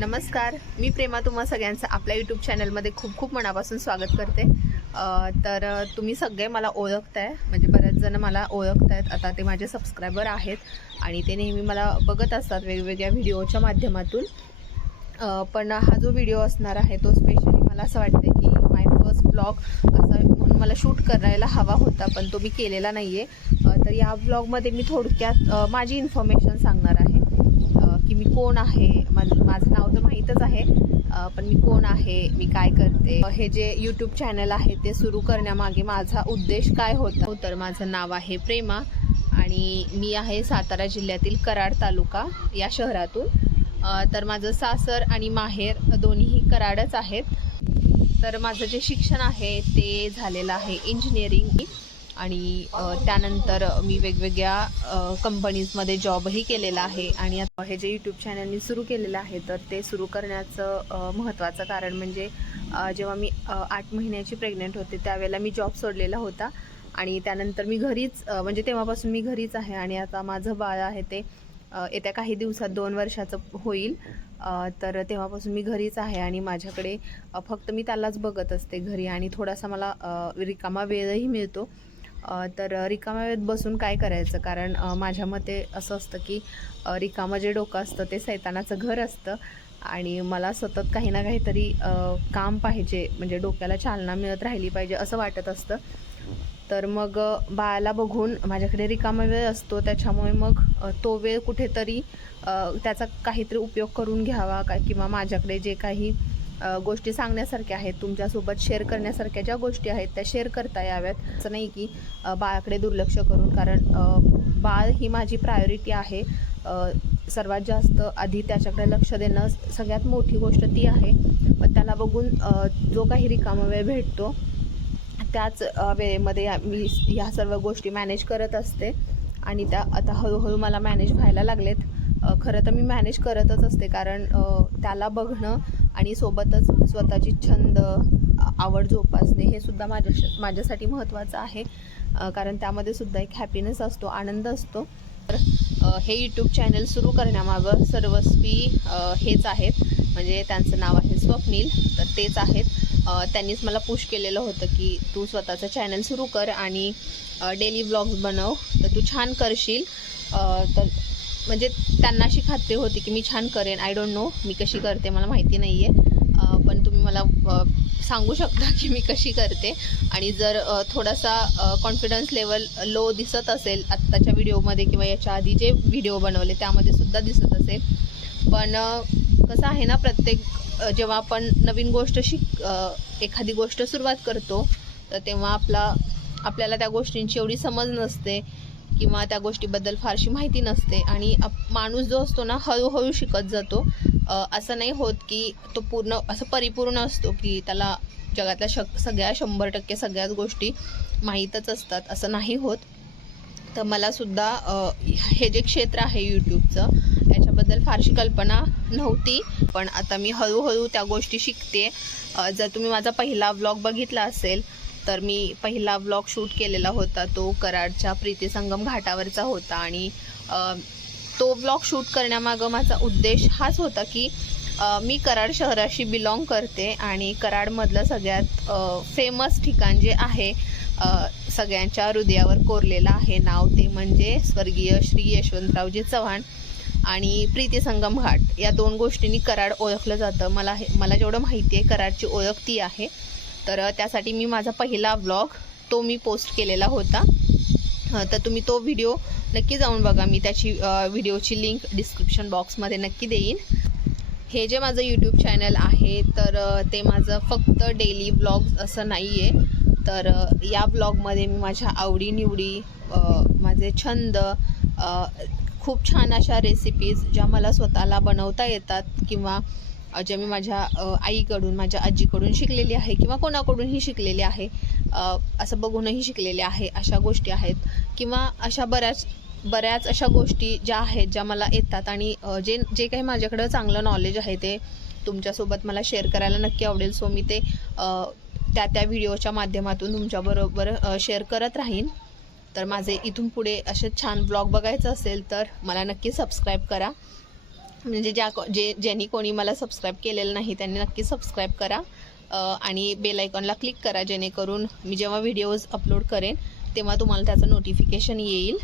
नमस्कार. मी प्रेमा तुम्हा सगळ्यांचं आपल्या यूट्यूब चॅनलमध्ये खूप खूप मनापासून स्वागत करते. तर तुम्ही सगळे मला ओळखताय. म्हणजे बऱ्याच जण मला ओळखतायत. आता ते माझे सबस्क्रायबर आहेत. आणि ते नेहमी मला बघत असतात वेगवेगळ्या व्हिडिओच्या माध्यमातून. पण हा जो व्हिडिओ असणार आहे तो स्पेशली मला असं वाटतं की माय फर्स्ट ब्लॉग असा म्हणून मला शूट करायला हवा होता पण तो मी केलेला नाही आहे तर या ब्लॉगमध्ये मी थोडक्यात माझी इन्फॉर्मेशन सांगणार मी कोण आहे? माझं माझं नाव तर माहीतच आहे. पण मी कोण आहे? मी काय करते? हे जे यूट्यूब चॅनल आहे ते सुरू करण्यामागे माझा उद्देश काय होता? हो, तर माझं नाव आहे प्रेमा आणि मी आहे सातारा जिल्ह्यातील कराड तालुका या शहरातून. तर माझं सासर आणि माहेर दोन्हीही कराडच आहेत. तर माझं जे शिक्षण आहे ते झालेलं आहे इंजिनिअरिंग आणि त्यानंतर मी वेगवेगळ्या कंपनीजमध्ये जॉबही केलेला आहे आणि आता हे जे यूट्यूब चॅनल मी सुरू केलेलं आहे तर ते सुरू करण्याचं महत्त्वाचं कारण म्हणजे जेव्हा मी आठ महिन्याची प्रेग्नेंट होते त्यावेळेला मी जॉब सोडलेला होता. आणि त्यानंतर मी घरीच म्हणजे तेव्हापासून मी घरीच आहे आणि आता माझं बाळ आहे ते येत्या काही दिवसात दोन वर्षाचं होईल. तर तेव्हापासून मी घरीच आहे आणि माझ्याकडे फक्त मी त्यालाच बघत असते घरी आणि थोडासा मला रिकामा वेळही मिळतो. तर रिकाम्या वेळेत बसून काय करायचं? कारण माझ्या मते असं असतं की रिकामं जे डोकं असतं ते सैतानाचं घर असतं आणि मला सतत काही ना काहीतरी काम पाहिजे म्हणजे डोक्याला चालना मिळत राहिली पाहिजे असं वाटत असतं. तर मग बाळाला बघून माझ्याकडे रिकामा वेळ असतो त्याच्यामुळे मग तो वेळ कुठेतरी त्याचा काहीतरी उपयोग करून घ्यावा का किंवा माझ्याकडे जे काही गोष्टी सांगण्यासारख्या आहेत तुमच्यासोबत शेअर करण्यासारख्या ज्या गोष्टी आहेत त्या शेअर करता याव्यात. असं नाही की बाळाकडे दुर्लक्ष करून कारण बाळ ही माझी प्रायोरिटी आहे. सर्वात जास्त आधी त्याच्याकडे लक्ष देणं सगळ्यात मोठी गोष्ट ती आहे. पण त्याला बघून जो काही रिकामा वेळ भेटतो त्याच वेळेमध्ये या- मी ह्या सर्व गोष्टी मॅनेज करत असते. आणि त्या आता हळूहळू मला मॅनेज व्हायला लागलेत. खरं तर मी मॅनेज करतच असते कारण त्याला बघणं आणि सोबतच स्वतःची छंद आवड जोपासणे हे सुद्धा माझ्या माझ्यासाठी महत्त्वाचं आहे. कारण त्यामध्ये सुद्धा एक हॅपीनेस असतो आनंद असतो. तर हे यूट्यूब चॅनल सुरू करण्यामागं सर्वस्वी हेच आहेत. म्हणजे त्यांचं नाव आहे स्वप्नील तर तेच आहेत. त्यांनीच मला पुश केलेलं होतं की तू स्वतःचं चॅनल सुरू कर आणि डेली ब्लॉग्स बनव. तर तू छान करशील. तर म्हणजे त्यांना अशी खात्री होती की मी छान करेन. आय डोंट नो मी कशी करते मला माहिती नाही आहे पण तुम्ही मला सांगू शकता की मी कशी करते. आणि जर थोडासा कॉन्फिडन्स लेवल लो दिसत असेल आत्ताच्या व्हिडिओमध्ये किंवा याच्या आधी जे व्हिडिओ बनवले त्यामध्ये सुद्धा दिसत असेल. पण कसं आहे ना प्रत्येक जेव्हा आपण नवीन गोष्ट शिक एखादी गोष्ट सुरुवात करतो तर तेव्हा आपला आपल्याला त्या गोष्टींची एवढी समज नसते. किंवा त्या गोष्टीबद्दल फारशी माहिती नसते. आणि आप- माणूस जो असतो ना हळूहळू शिकत जातो. असं नाही होत की तो पूर्ण असं परिपूर्ण असतो की त्याला जगातल्या शक सगळ्या शंभर टक्के सगळ्याच गोष्टी माहीतच असतात असं नाही होत. तर मला सुद्धा हे जे क्षेत्र आहे यूट्यूबचं याच्याबद्दल फारशी कल्पना नव्हती. पण आता मी हळूहळू त्या गोष्टी शिकते. जर तुम्ही माझा पहिला व्लॉग बघितला असेल तर मी पहिला व्लॉग शूट केलेला होता तो कराडच्या प्रीतीसंगम घाटावरचा होता. आणि तो व्लॉग शूट करण्यामागं माझा उद्देश हाच होता की मी कराड शहराशी बिलॉंग करते आणि कराडमधलं सगळ्यात फेमस ठिकाण जे आहे सगळ्यांच्या हृदयावर कोरलेलं आहे नाव ते म्हणजे स्वर्गीय श्री यशवंतरावजी चव्हाण आणि प्रीती संगम घाट. या दोन गोष्टींनी कराड ओळखलं जातं. मला हे मला जेवढं माहिती आहे कराडची ओळख ती आहे. तर त्यासाठी मी माझा पहिला व्लॉग तो मी पोस्ट केलेला होता. तर तुम्ही तो व्हिडिओ नक्की जाऊन बघा. मी त्याची व्हिडिओची लिंक डिस्क्रिप्शन बॉक्समध्ये नक्की देईन. हे जे माझं यूट्यूब चॅनल आहे तर ते माझं फक्त डेली व्लॉग्स असं नाही आहे तर या ब्लॉगमध्ये मी माझ्या आवडीनिवडी माझे छंद खूप छान अशा रेसिपीज ज्या मला स्वतःला बनवता येतात किंवा जे मी माझ्या आईकडून माझ्या आजीकडून शिकलेली आहे किंवा कोणाकडूनही शिकलेली आहे असं बघूनही शिकलेले आहे अशा गोष्टी आहेत. किंवा अशा बऱ्याच बऱ्याच अशा गोष्टी ज्या आहेत ज्या मला येतात आणि जे जे काही माझ्याकडं चांगलं नॉलेज आहे ते तुमच्यासोबत मला शेअर करायला नक्की आवडेल. सो मी ते त्या त्या व्हिडिओच्या माध्यमातून तुमच्याबरोबर शेअर करत राहीन. तर माझे इथून पुढे असे छान ब्लॉग बघायचं असेल तर मला नक्की सबस्क्राईब करा. म्हणजे ज्या जे ज्यांनी कोणी मला सबस्क्राईब केलेलं नाही त्यांनी नक्की सबस्क्राईब करा. आणि बेल आयकॉनला क्लिक करा जेणेकरून मी जेव्हा व्हिडिओज अपलोड करेन तेव्हा तुम्हाला त्याचं नोटिफिकेशन येईल.